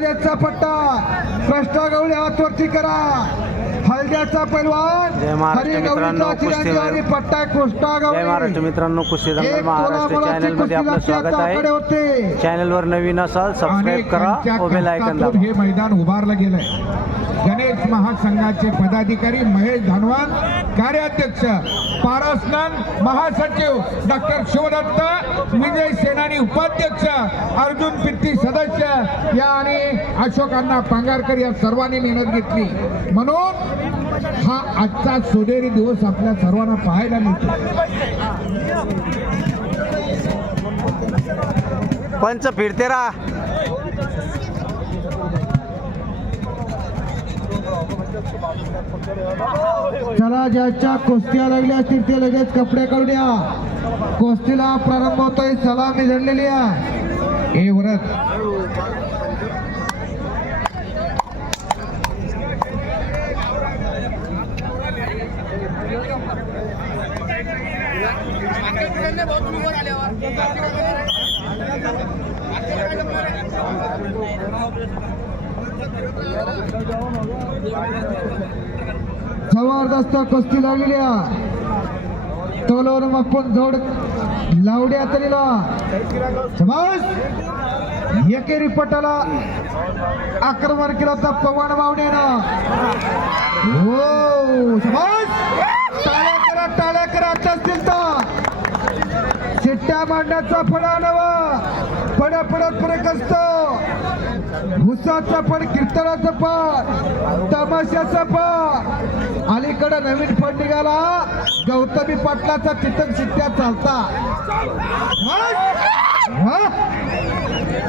हळद्याचा पट्टा कृष्णा गवळी हात वरती करा. हळद्याचा पैलवान हरिगवळीचा चिरंजीव पट्टा कृष्णा गवळी. जय महाराष्ट्र मित्रांनो, कुस्ती दंगल महाराष्ट्र चॅनल मध्ये आपलं स्वागत आहे. चॅनल वर नवीन असाल सबस्क्राईब करा व बेल आयकॉन दाबा. हे मैदान उभारलं गेलंय. गणेश महासंघाचे पदाधिकारी महेश धनवान, कार्याध्यक्ष पारसनन, महासचिव डॉक्टर शिवदत्त, विजय सेनानी उपाध्यक्ष, अर्जुन पित्ती सदस्य या आणि अशोकांना पांगारकर या सर्वांनी मेहनत घेतली. म्हणून हा आजचा सोनेरी दिवस आपल्या सर्वांना पाहायला मिळतो. पंच फिरते राहा. चला, ज्याच्या कुस्त्या लागल्या असतील ते लगेच कपडे काढून या. कुस्तीला प्रारंभ होतोय. सलामी झडलेली आहे. हे वरत जबरदस्त कुस्ती लागलेली आहे. तोलवर आपण जोड लावड्या तरीला समज एकेरी पटाला आक्रमण केला होता पवन मावडेनं. हो समज टाळ्या करा आताच दिलता. शिट्ट्या मांडण्याचा फळा नवा पडत असतो. भुसाचा पण, कीर्तनाचा पण, तमाशाचा पण. अलीकडे नवीन फड निघाला गौतमी पाटलाचा. तिथं शिट्ट्या चालता.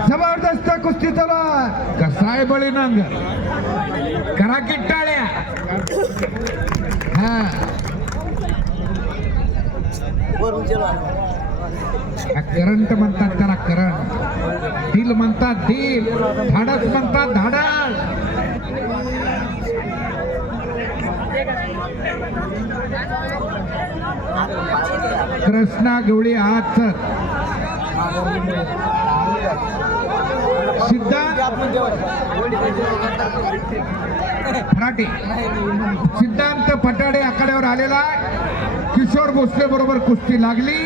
जबरदस्त कुस्ती चला. कसा आहे बळीनंग करा की टाळ्या. करंट म्हणतात त्याला, करंट. दिल म्हणतात दिल, धाडस म्हणतात धाडस. कृष्णा गवळी हात फराटे. सिद्धांत फटाडे आखाड्यावर आलेला. किशोर भोसले बरोबर कुस्ती लागली.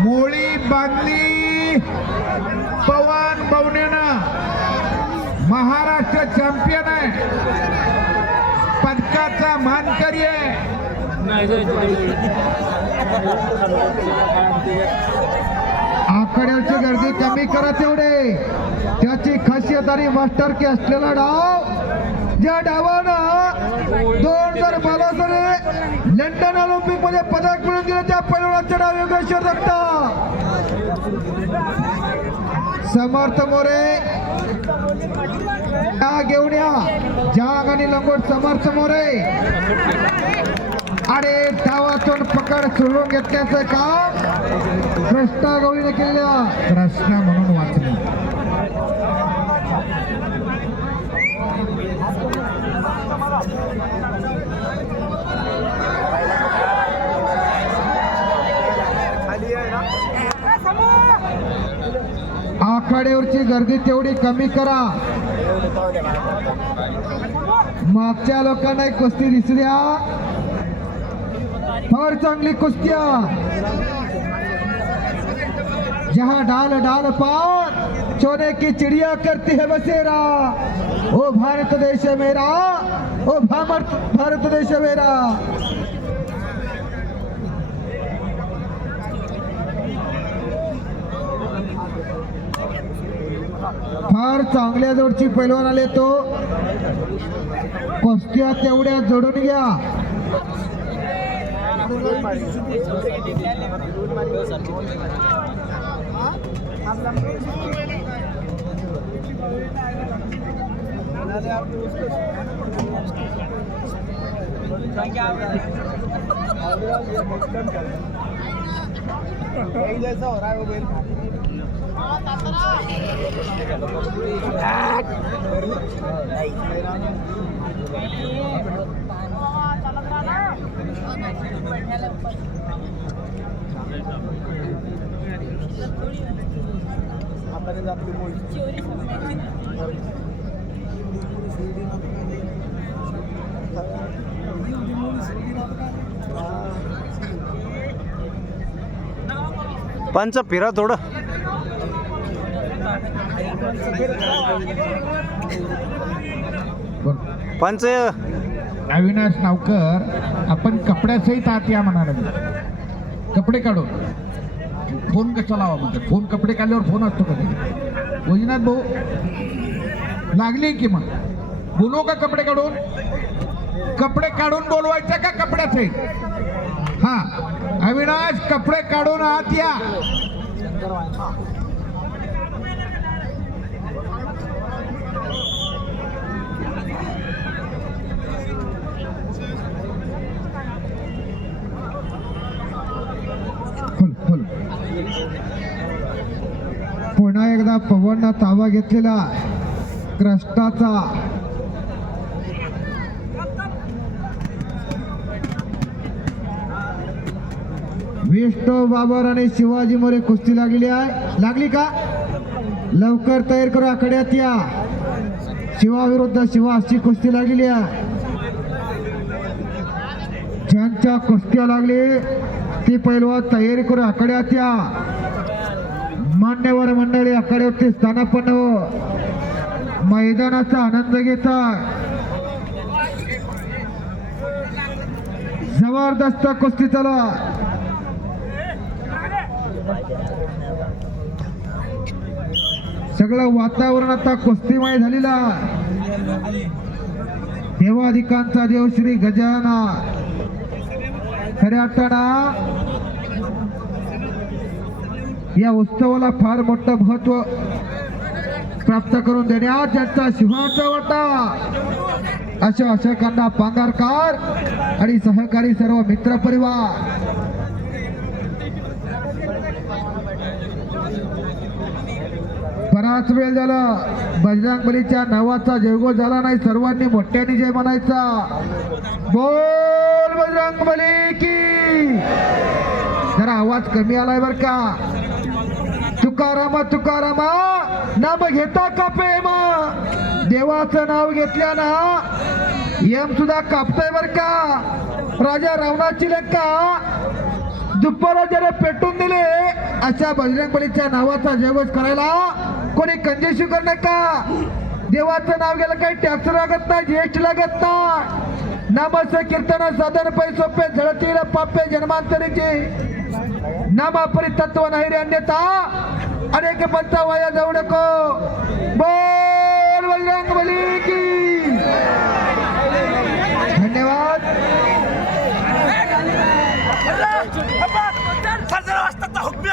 मोळी बांधली पवन बावनेनं. महाराष्ट्र चॅम्पियन आहे, पदकाचा मानकरी आहे. आखाड्याची गर्दी कमी करा तेवढे. त्याची खासियत आणि मास्टर की असलेला डाव, ज्या डावानं 2012 लंडन ऑलिम्पिक मध्ये पदक मिळवून दिलं त्या पैलवानाचा डाव योगेश्वर दत्ता. समर्थ मोरे घेऊन या. जाग आणि लंगोट समर्थ मोरे. अरे डावातून पकड सोडून घेतल्याचं काम कृष्णा गवळीने केलेल्या. कृष्णा म्हणून वाचले. आखाड्यावरची गर्दी तेवढी कमी करा. मागच्या लोकांना एक कुस्ती दिसल्या, फार चांगली कुस्त्या. जहां डाल डाल पार सोने की चिड़िया करती है बसेरा. ओ भारत देश मेरा, ओ भारत देश मेरा. फार चांगल्या जोडची पैलवान आले. तो कुस्त्या तेवढ्या जोडून घ्या. जैसा हो रहा है वो बेल. पंच फिरा थोडं. पंच अविनाश नावकर, आपण कपड्यासहित आत या म्हणाला. कपडे काढून फोन कसा लावा म्हणजे फोन कपडे काढल्यावर फोन असतो कधी. वैजनाथ भाऊ लागली की मग बोलू का कपडे काढून? कपडे काढून बोलवायचं का कपड्यासहित? हा अविनाश कपडे काढून आत या. पुन्हा एकदा पवनना ताबा घेतलेला कृष्णाचा. विष्णू बाबर आणि शिवाजी मोरे कुस्ती लागलेली आहे. लागली का? लवकर तयार करू, आकड्यात या. शिवा विरुद्ध शिवा अशी कुस्ती लागलेली आहे. ज्यांच्या कुस्त्या लागली ती पैलवान तयारी करू, आकड्यात या. मान्यवर मंडळी आकड्यावरती स्थानापन्न मैदानाचा आनंद घेतात. जबरदस्त कुस्ती चालू. सगळं वातावरण आता कुस्तीमय झालेला. देवाधिकांचा देव श्री गजानना खऱ्या अर्थानं या उत्सवाला फार मोठं महत्व प्राप्त करून देण्यात ज्यांचा शिवाचा वाटा अशा अशोकांना पांगारकार आणि सहकारी सर्व मित्र परिवार. बराच वेळ झाला बजरंग बलीच्या नावाचा जयघोष झाला नाही. सर्वांनी मोठ्याने जय म्हणायचा. बोल बजरंग बली की. जरा आवाज कमी आलाय बर का. तुकारामा तुकारामा नाम घेता का प्रेम. देवाचं नाव घेतल्यानं यम सुद्धा कापतय बर का. राजा रावणाची लंका दुप्पराजाने पेटून दिले. अशा बजरंग बलीच्या नावाचा जयघोष करायला कोणी कंजूसी करू नका. देवाचं नाव घ्यायला काही टॅक्स लागत नाही, जीएसटी लागत नाही. नामाचं कीर्तन साधन पै सोपे झळतील पापे जन्मांतरीचे. नामापरी तत्व नाही रे अन्यथा अनेक पंचा वाया जाऊ नको. बोल बजरंग बली की. धन्यवाद. सरदार वाजता हुकमी